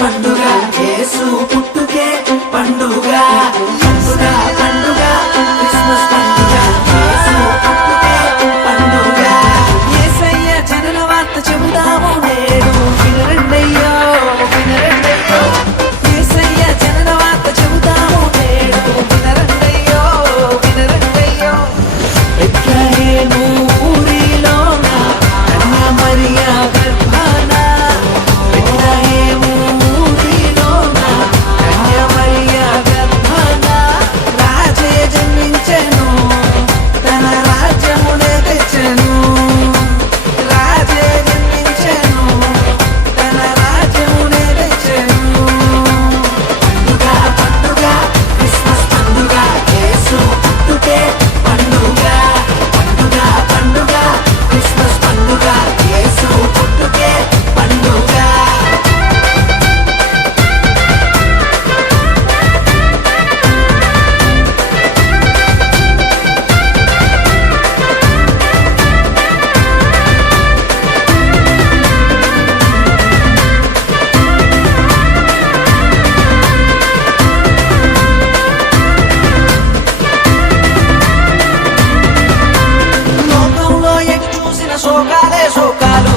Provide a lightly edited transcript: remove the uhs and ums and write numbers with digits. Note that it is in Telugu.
పండుగ యేసు పుట్టుకే పండుగ పండుగ పండుగ క్రిస్మస్ పండుగ యేసు పుట్టుకే పండుగ యేసయ్య జనన వార్త చెబుదాము నేడు వినరండయ్యో వినరండయ్యో యేసయ్య జనన వార్త చెబుదాము నేడు వినరండయ్యో వినరండయ్యో బెత్లెహేము ఊరిలోన కన్య మరియా గర్భాన బెత్లెహేము ఊరిలోన కన్య మరియా గర్భాన రాజే జన్మించెను తన రాజ్యమునే తెచ్చెను రాజే జన్మించెను తన రాజ్యమునే తెచ్చెను పండుగ పండుగ క్రిస్మస్ పండుగ యేసు పుట్టుకే పండుగ పండుగ పండుగ క్రిస్మస్ పండుగ యేసు పుట్టుకే పండుగ లోకంలో ఎటు చూసిన శోకాలే శోకాలు